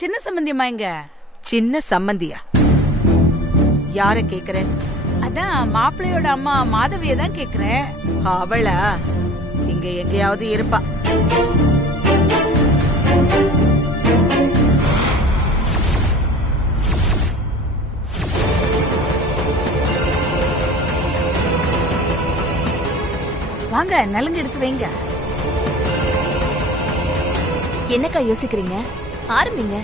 சின்ன சம்பந்தியம்மா எங்க? சின்ன சம்பந்தியா? யார கேக்குற? அதான் மாப்பிள்ளையோட அம்மா மாதவியை தான் கேக்குறேன். அவளா இங்க எங்கேயாவது இருப்பா. வாங்க, நலுங்கு எடுத்து வைங்க. என்னக்கா யோசிக்கிறீங்க? ஆரம்பிங்க.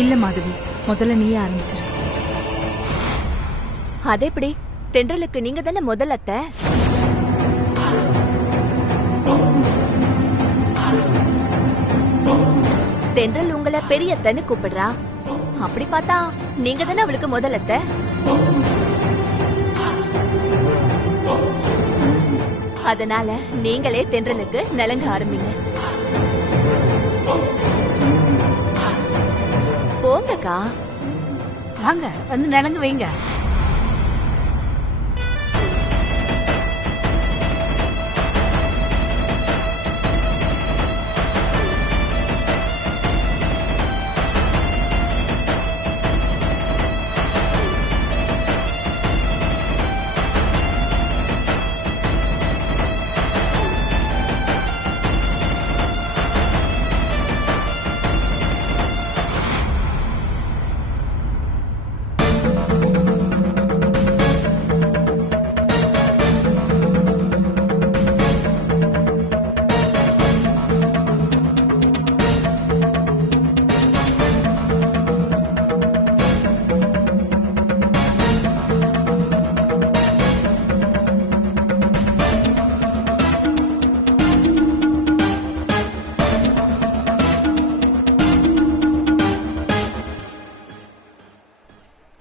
இல்ல மாதவி, முதல்ல நீயே ஆரம்பிச்சிரு. அதேப்படி தென்றலுக்கு நீங்க தானே முதல் அத்தை. தென்றல் உங்களை பெரிய அத்தைன்னு கூப்பிடுறா. அப்படி பார்த்தா நீங்க தானே அவளுக்கு முதல் அத்தை. அதனால நீங்களே தென்றலுக்கு நலங்க ஆரம்பிங்க. போங்கக்கா. வாங்க, வந்து நலங்கு வைங்க.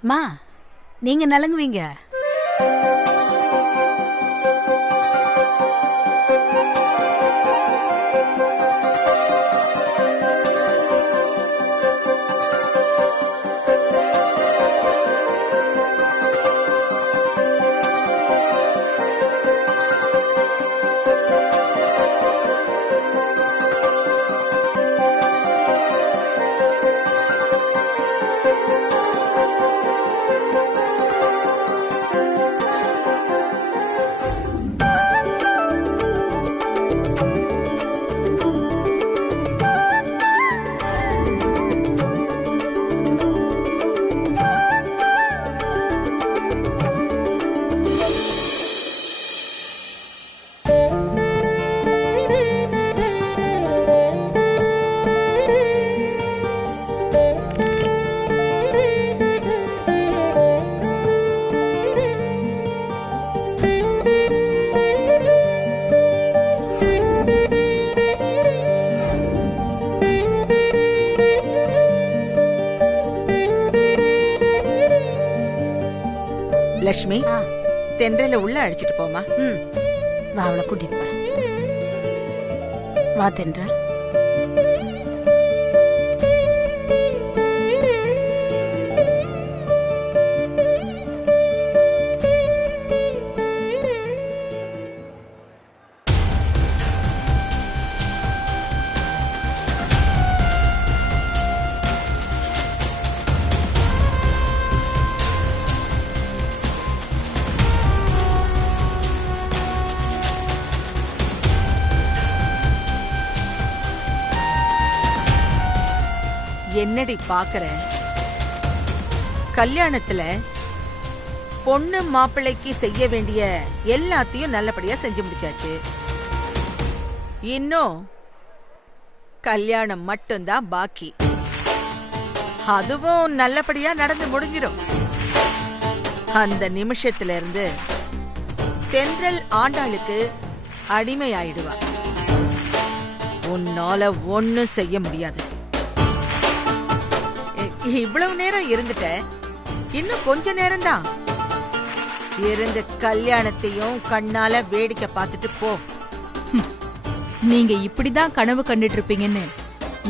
மா, நீங்க நலங்கு வைங்க. லட்சுமி, தென்றல உள்ள அழைச்சிட்டு போமா. வா, அவளை கூட்டிட்டு வா. வா தென்றல். என்னடி பாக்குற? கல்யாணத்துல பொண்ணு மாப்பிள்ளைக்கு செய்ய வேண்டிய எல்லாத்தையும் நல்லபடியா செஞ்சு முடிச்சாச்சு. இன்னும் கல்யாணம் மட்டும்தான் பாக்கி. அதுவும் நல்லபடியா நடந்து முடிஞ்சிடும். அந்த நிமிஷத்துல இருந்து தென்றல் ஆண்டாளுக்கு அடிமை ஆயிடுவா. உன்னால ஒண்ணும் செய்ய முடியாது. இவ்வளவு நேரம் இருந்துட்ட, இன்னும் கொஞ்ச நேரம் தான் இருந்து கல்யாணத்தையும் கண்ணால வேடிக்கை பார்த்துட்டு போ. நீங்க இப்படிதான் கனவு கண்டுட்டு இருப்பீங்கன்னு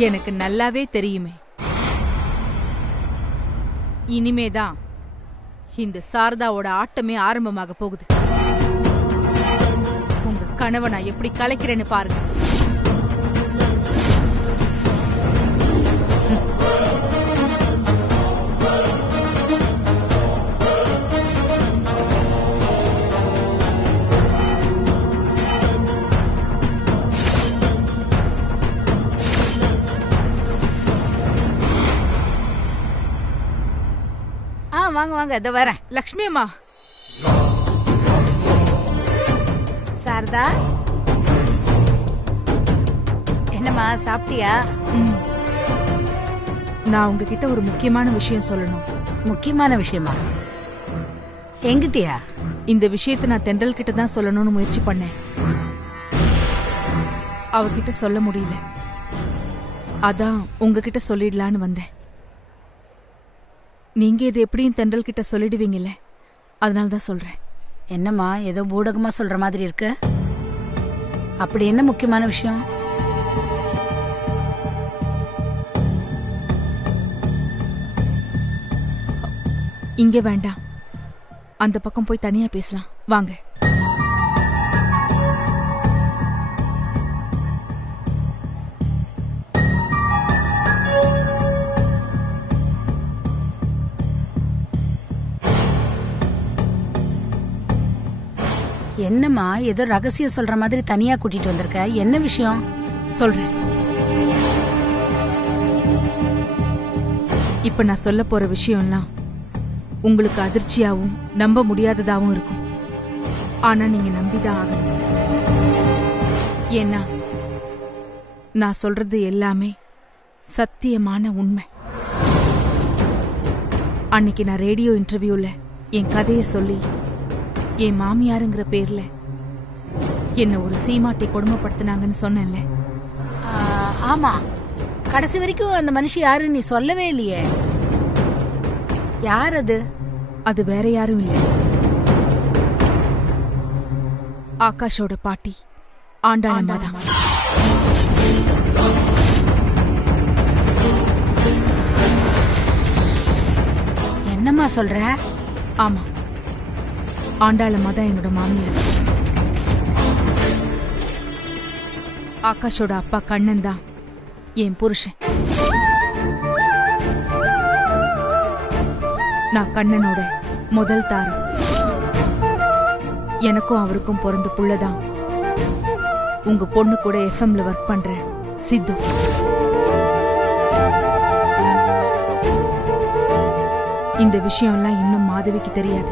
எனக்கு நல்லாவே தெரியுமே. இனிமேதான் இந்த சாரதாவோட ஆட்டமே ஆரம்பமாக போகுது. உங்க கனவை நான் எப்படி கலைக்கிறேன்னு பாருங்க. வாங்க வாங்க இதோ வரேன். லக்ஷ்மி அம்மா, சாரதா என்னம்மா சாப்பிட்டியா? நான் உங்ககிட்ட ஒரு முக்கியமான விஷயம் சொல்லணும். முக்கியமான விஷயமா? எங்கிட்டயா? இந்த விஷயத்தை நான் தென்றல் கிட்ட தான் சொல்லணும்னு முயற்சி பண்ணேன். அவகிட்ட சொல்ல முடியல. அதான் உங்ககிட்ட சொல்லிடலான்னு வந்தேன். நீங்க இது எப்படியும் தென்றல் கிட்ட சொல்லிடுவீங்கல்ல, அதனால தான் சொல்றேன். என்னம்மா ஏதோ பூடகமா சொல்ற மாதிரி இருக்கு. அப்படி என்ன முக்கியமான விஷயம்? இங்க வேண்டாம், அந்த பக்கம் போய் தனியா பேசலாம் வாங்க. என்னம்மா ஏதோ ரகசியம் சொல்ற மாதிரி தனியா கூட்டிட்டு வந்திருக்க, என்ன விஷயம்? சொல்றேன். இப்ப நான் சொல்ல போற விஷயம்லாம் உங்களுக்கு அதிர்ச்சியாவும் நம்ப முடியாததாவும் இருக்கும். ஆனா நீங்க நம்பிதான் ஆகணும். ஏன்னா நான் சொல்றது எல்லாமே சத்தியமான உண்மை. அன்னைக்கு நான் ரேடியோ இன்டர்வியூல என் கதைய சொல்லி என் மாமியாருங்கிற பேர்ல என்ன ஒரு சீமாட்டி கொடுமைப்படுத்தினாங்கன்னு சொன்னேன்ல. ஆமா, கடைசி வரைக்கும் அந்த மனுஷி யாரு நீ சொல்லவே இல்லையே. யார் அது? அது வேற யாரும் இல்லை, ஆகாஷோட பாட்டி ஆண்டாளம்மா தான். என்னம்மா சொல்ற? ஆமா, ஆண்டாளம்மா தான் என்னோட மாமியார். ஆகாஷோட அப்பா கண்ணன் தான் என் புருஷன். நான் கண்ணனோட முதல் தாரம். எனக்கும் அவருக்கும் பிறந்த புள்ளதான் உங்க பொண்ணு கூட எஃப்எம்ல ஒர்க் பண்ற சித்து. இந்த விஷயம்லாம் இன்னும் மாதவிக்கு தெரியாது.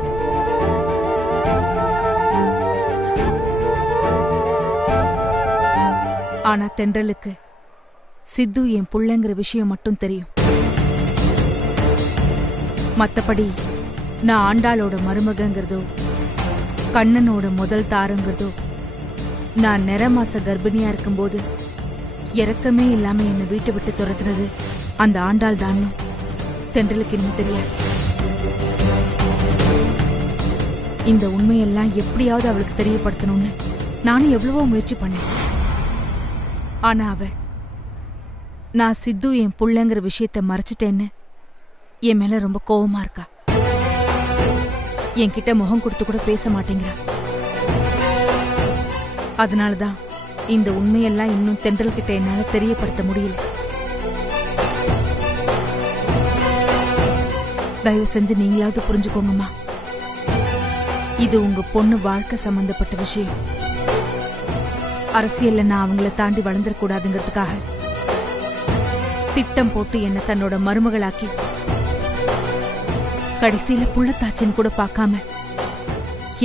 ஆனா தென்றலுக்கு சித்து என் புள்ளங்கிற விஷயம் மட்டும் தெரியும். மத்தபடி நான் ஆண்டாளோட மருமகங்கிறதோ கண்ணனோட முதல் தாரங்கிறதோ, நான் நிறமாச கர்ப்பிணியா இருக்கும்போது இறக்கமே இல்லாம என்னை வீட்டை விட்டு துரத்துனது அந்த ஆண்டாள் தான் தென்றலுக்கு இன்னும் தெரியாது. இந்த உண்மையெல்லாம் எப்படியாவது அவளுக்கு தெரியப்படுத்தணும்னு நானும் எவ்வளவோ முயற்சி பண்ணேன். ஆனா அவ நான் சித்து என் புள்ளங்கிற விஷயத்த மறைச்சிட்டேன்னு என் மேல ரொம்ப கோவமா இருக்கா. என்கிட்ட முகம் கொடுத்து கூட பேச மாட்டேங்கிறா. அதனாலதான் இந்த உண்மையெல்லாம் இன்னும் தென்றல் கிட்ட என்னால தெரியப்படுத்த முடியல. தயவு செஞ்சு நீங்களாவது புரிஞ்சுக்கோங்கம்மா. இது உங்க பொண்ணு வாழ்க்கை சம்பந்தப்பட்ட விஷயம். அரசியல்ல நான் அவங்கள தாண்டி வளர்ந்துடக்கூடாதுங்கிறதுக்காக திட்டம் போட்டு என்ன தன்னோட மருமகளாக்கி கடைசியில புள்ளத்தாச்சின்னு கூட பார்க்காம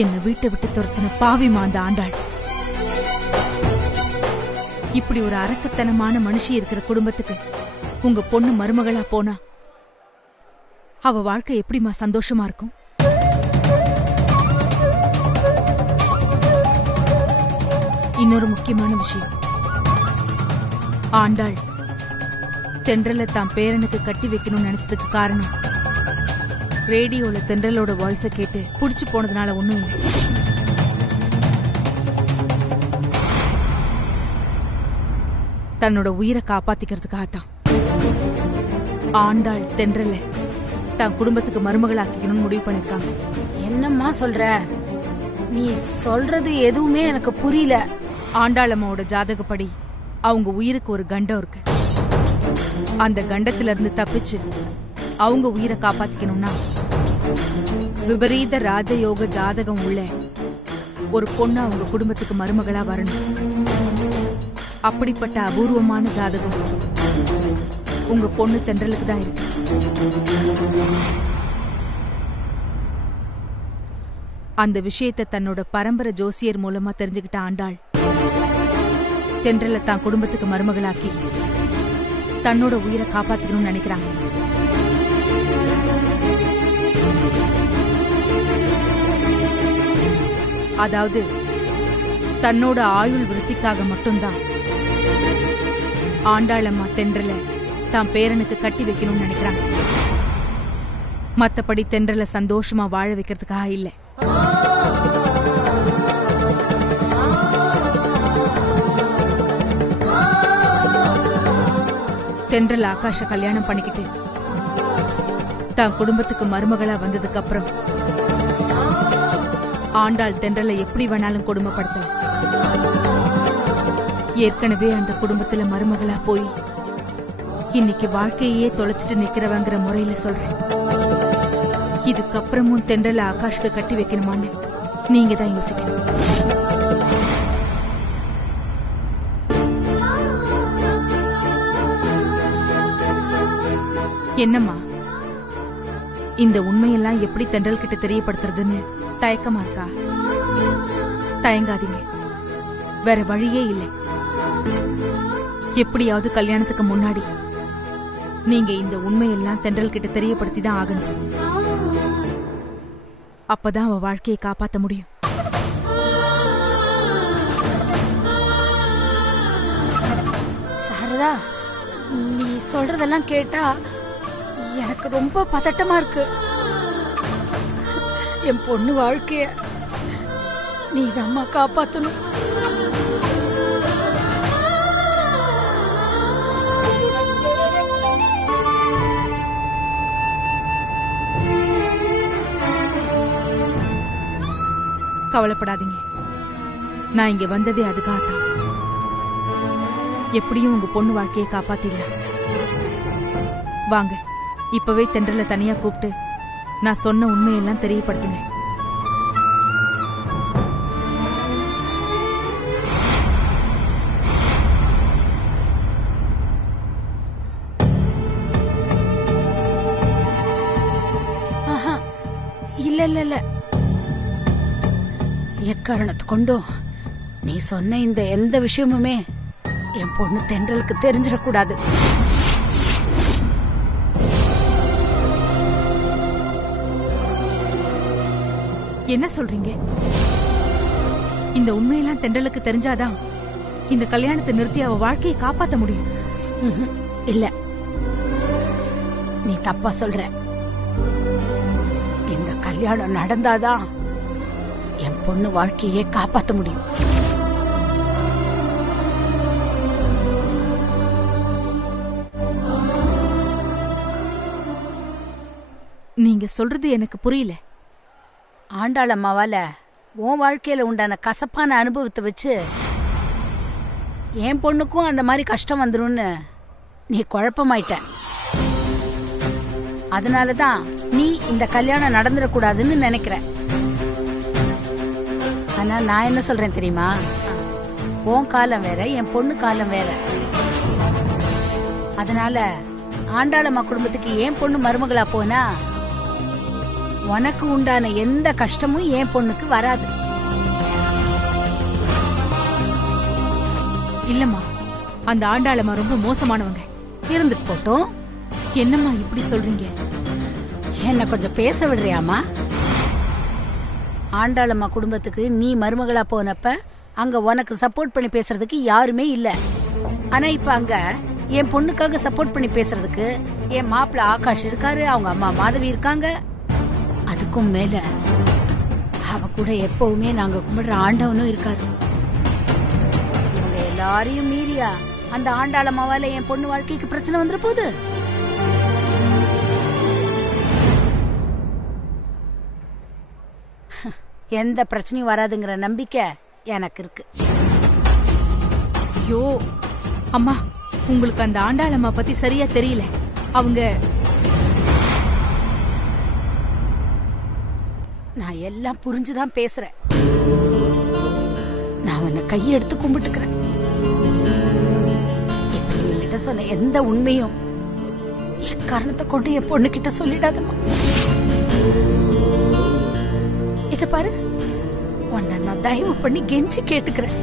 என்ன வீட்டை விட்டு துரத்தின பாவிமா அந்த ஆண்டாள். இப்படி ஒரு அரக்கத்தனமான மனுஷி இருக்கிற குடும்பத்துக்கு உங்க பொண்ணு மருமகளா போனா அவ வாழ்க்கை எப்படிமா சந்தோஷமா இருக்கும்? இன்னொரு முக்கியமான விஷயம், ஆண்டாள் தென்றல தான் பேரனுக்கு கட்டி வைக்கணும்னு நினைச்சதுக்கு காரணம் ரேடியோல தென்றலோட வாய்ஸ கேட்டு புடிச்சு போனதுனால ஒண்ணும் இல்லை. தன்னோட உயிரை காப்பாத்திக்கிறதுக்காகத்தான். ஆண்டாள் தென்றல தான் குடும்பத்துக்கு மருமகளாக்கிக்கணும்னு முடிவு பண்ணிருக்காங்க. என்னம்மா சொல்ற? நீ சொல்றது எதுவுமே எனக்கு புரியல. ஆண்டாளம்மாவோட ஜாதகப்படி அவங்க உயிருக்கு ஒரு கண்டம் இருக்கு. அந்த கண்டத்துல இருந்து தப்பிச்சு அவங்க உயிரை காப்பாத்திக்கணும்னா விபரீத ராஜயோக ஜாதகம் உள்ள ஒரு பொண்ணு அவங்க குடும்பத்துக்கு மருமகளா வரணும். அப்படிப்பட்ட அபூர்வமான ஜாதகம் உங்க பொண்ணு தென்றலுக்கு தான் இருக்கு. அந்த விஷயத்தை தன்னோட பரம்பரை ஜோசியர் மூலமா தெரிஞ்சுக்கிட்ட ஆண்டாள் தென்றலை தான் குடும்பத்துக்கு மருமகளாக்கி தன்னோட உயிரை காப்பாத்திக்கணும்னு நினைக்கிறாங்க. அதாவது தன்னோட ஆயுள் விருத்திக்காக மட்டும்தான் ஆண்டாளம்மா தென்றலை தான் பேரனுக்கு கட்டி வைக்கணும்னு நினைக்கிறாங்க. மத்தபடி தென்றலை சந்தோஷமா வாழ வைக்கிறதுக்காக இல்ல. தென்றல் ஆகாஷ கல்யாணம் பண்ணிக்கிட்டு தான் குடும்பத்துக்கு மருமகளா வந்ததுக்கு அப்புறம் ஆண்டாள் தென்றலை எப்படி வேணாலும் கொடுமைப்படுத்த ஏற்கனவே அந்த குடும்பத்துல மருமகளா போய் இன்னைக்கு வாழ்க்கையே தொலைச்சிட்டு நிக்கிறவங்கிற முறையில சொல்றேன். இதுக்கப்புறமும் தென்றலை ஆகாஷ்க்கு கட்டி வைக்கணுமான்னு நீங்க தான் யோசிக்கணும். என்னம்மா, இந்த உண்மையெல்லாம் எப்படி தென்றல் கிட்ட தெரியப்படுத்துறதுன்னு தயக்கமா இருக்கா? தயங்காதீங்க, வேற வழியே இல்லை. எப்படியாவது கல்யாணத்துக்கு முன்னாடி நீங்க இந்த உண்மையெல்லாம் தென்றல் கிட்ட தெரியப்படுத்தி தான் ஆகணும். அப்பதான் அவ வாழ்க்கையை காப்பாத்த முடியும். சாரதா, நீ சொல்றதெல்லாம் கேட்டா எனக்கு ரொம்ப பதட்டமா இருக்கு. என் பொண்ணு வாழ்க்கைய நீதாம்மா காப்பாத்தணும். கவலைப்படாதீங்க, நான் இங்க வந்ததே அதுக்காகத்தான். எப்படியும் உங்க பொண்ணு வாழ்க்கையை காப்பாத்திடலாம். வாங்க, இப்பவே தென்றலை தனியா கூப்பிட்டு நான் சொன்ன உண்மையெல்லாம் தெரியப்படுத்துங்க. இல்ல இல்ல இல்ல, எக்காரணத்து கொண்டும் நீ சொன்ன இந்த எந்த விஷயமுமே என் பொண்ணு தென்றலுக்கு தெரிஞ்சிடக்கூடாது. என்ன சொல்றீங்க? இந்த உண்மையெல்லாம் தென்றலுக்கு தெரிஞ்சாதான் இந்த கல்யாணத்தை நிறுத்தி அவ வாழ்க்கையை காப்பாத்த முடியும். இல்ல, நீ தப்பா சொல்ற. இந்த கல்யாணம் நடந்தாதான் என் பொண்ணு வாழ்க்கையே காப்பாத்த முடியும். நீங்க சொல்றது எனக்கு புரியல. ஆண்டாள் அம்மாவால உன் வாழ்க்கையில உண்டான கசப்பான அனுபவத்தை வச்சு என் பொண்ணுக்கும் அந்த மாதிரி கஷ்டம் வந்துரும்னு நீ குழப்பமாயிட்ட. அதனாலதான் நீ இந்த கல்யாணம் நடந்துடக்கூடாதுன்னு நினைக்கிற. ஆனா நான் என்ன சொல்றேன் தெரியுமா? உன் காலம் வேற, என் பொண்ணு காலம் வேற. அதனால ஆண்டாளம்மா குடும்பத்துக்கு என் பொண்ணு மருமகளா போனா உனக்கு உண்டான எந்த கஷ்டமும் என் பொண்ணுக்கு வராது. இல்லம்மா, அந்த ஆண்டாளம்மா ரொம்ப மோசமானவங்க. இருந்துட்டு போட்டோம். என்னம்மா இப்படி சொல்றீங்க? என்ன கொஞ்சம் பேச விடுறியாமா? ஆண்டாளம்மா குடும்பத்துக்கு நீ மருமகளா போனப்ப அங்க உனக்கு சப்போர்ட் பண்ணி பேசுறதுக்கு யாருமே இல்ல. ஆனா இப்ப அங்க என் பொண்ணுக்காக சப்போர்ட் பண்ணி பேசுறதுக்கு என் மாப்பிள்ள ஆகாஷ் இருக்காரு, அவங்க அம்மா மாதவி இருக்காங்க. அதுக்கும் மேல அவ கூட எப்பவுமே நாங்க கும்பிடுற ஆண்டவனும் இருக்காரு. இவங்க எல்லாரையும் மீறியா அந்த ஆண்டாளம்மாவால என் பொண்ணு வாழ்க்கைக்கு பிரச்சனை வந்துட போகுது. எந்த பிரச்சனையும் வராதுங்கிற நம்பிக்கை எனக்கு இருக்கு. ஐயோ அம்மா, உங்களுக்கு அந்த ஆண்டாளம்மா பத்தி சரியா தெரியல. அவங்க நான் எல்லாம் புரிஞ்சுதான் பேசுறேன். நான் உன்னை கையெடுத்து கும்பிட்டுக்கிறேன். இப்ப நீ என்கிட்ட சொன்ன எந்த உண்மையும் எக்காரணத்தை கொண்டு என் பொண்ணு கிட்ட சொல்லிடாதம்மா. இத பாரு, உன்னை நான் தயவு பண்ணி கெஞ்சி கேட்டுக்கிறேன்.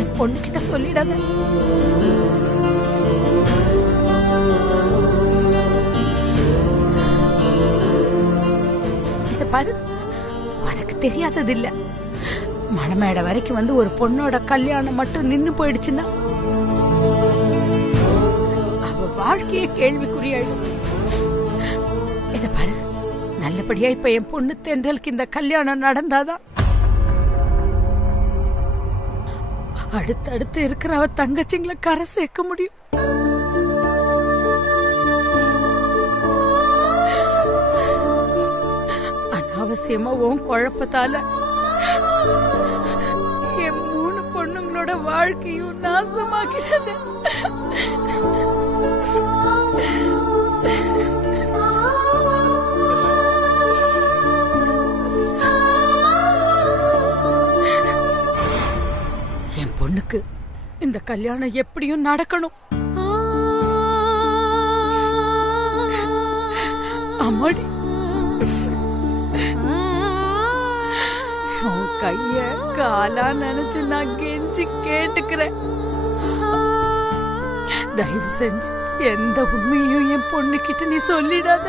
என் பொண்ணு கிட்ட சொல்லிடாத. இத பாரு, உனக்கு தெரியாதது இல்ல. மணமேடை வரைக்கும் வந்து ஒரு பொண்ணோட கல்யாணம் மட்டும் நின்னு போயிடுச்சுன்னா அவ வாழ்க்கையே கேள்விக்குறியாயிடும். இத பாரு, நல்லபடியா இப்ப என் பொண்ணு தென்றலுக்கு இந்த கல்யாணம் நடந்தாதான் அடுத்தடுத்து இருக்கிற அவ தங்கச்சிங்களை கரை சேர்க்க முடியும். அனாவசியமா உன் குழப்பத்தால என் 3 பொண்ணுங்களோட வாழ்க்கையும் நாசமாகிறது. என் பொண்ணுக்கு இந்த கல்யாணம் எப்படியும் நடக்கணும். அம்மாடி, உன் கைய காலா நினைச்சு நான் கெஞ்சி கேட்டுக்கிறேன். தயவு செஞ்சு எந்த உண்மையும் என் பொண்ணு கிட்ட நீ சொல்லிடாத.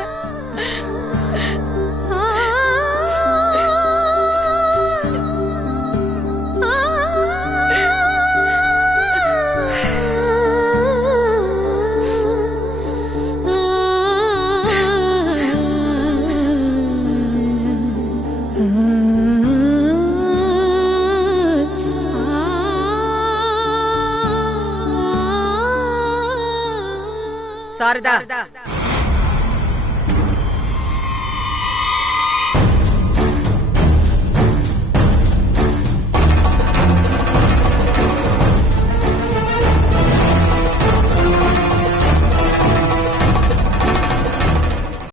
சாரதா,